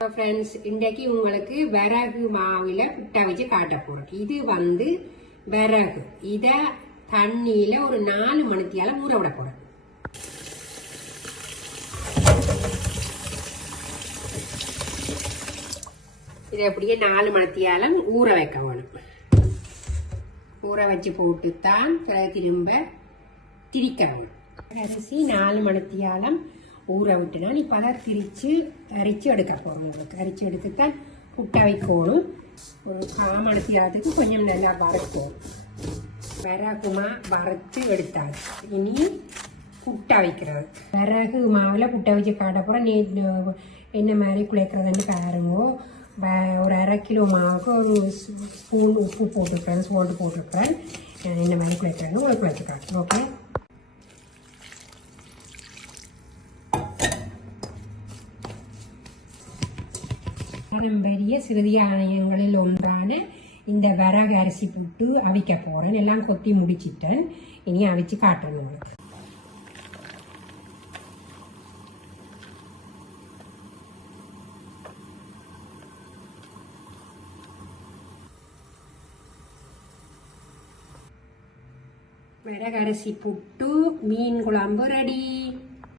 Friends, இன்றைக்கு உங்களுக்கு விறகு மாவில் புட்டை வச்சு காட்ட போறோம். இது வந்து விறகு. இதை தண்ணியில ஒரு 4 மணித்தியால ஊற விட போறோம். இதை அப்படியே 4 மணித்தியாலம் ஊற வைக்க வேணும். ஊற வச்சு போட்டுத்தான் திரும்ப திரிக்க வேணும். அரிசி 4 மணித்தியாலம் ஊற விட்டுனா இப்போ அதை அரிச்சு எடுக்க போகிறோம். உங்களுக்கு அரிச்சு எடுத்துத்தான் புட்டை வைக்கணும். ஒரு 1/4 மணித்தியாலத்துக்கு கொஞ்சம் நல்லா வறுக்கும். விறகுமா வறுத்து எடுத்தாது. இனி புட்டை வைக்கிறது. விறகு மாவில் புட்டை வச்சு காட்ட போகிறோம். என்ன மாதிரி குழைக்கிறதுன்னு பாருங்கோ. ஒரு 1/2 கிலோ மாவுக்கு ஒரு ஸ்பூன் உப்பு போட்டுருக்கேன், சோல்ட்டு போட்டிருக்கேன். என்ன மாதிரி குழைக்கிறேன்னு உங்களுக்கு குழைச்சிக்கிறேன். ஓகே, பாரம்பரிய சிறுதானியங்களில் ஒன்றான இந்த விறகு அரிசி புட்டு அவிக்க போறேன். எல்லாம் கொத்தி முடிச்சிட்டேன். இனி அவிச்சு காட்டணும் உங்களுக்கு. விறகு அரிசி புட்டு மீன் குழம்பு ரெடி.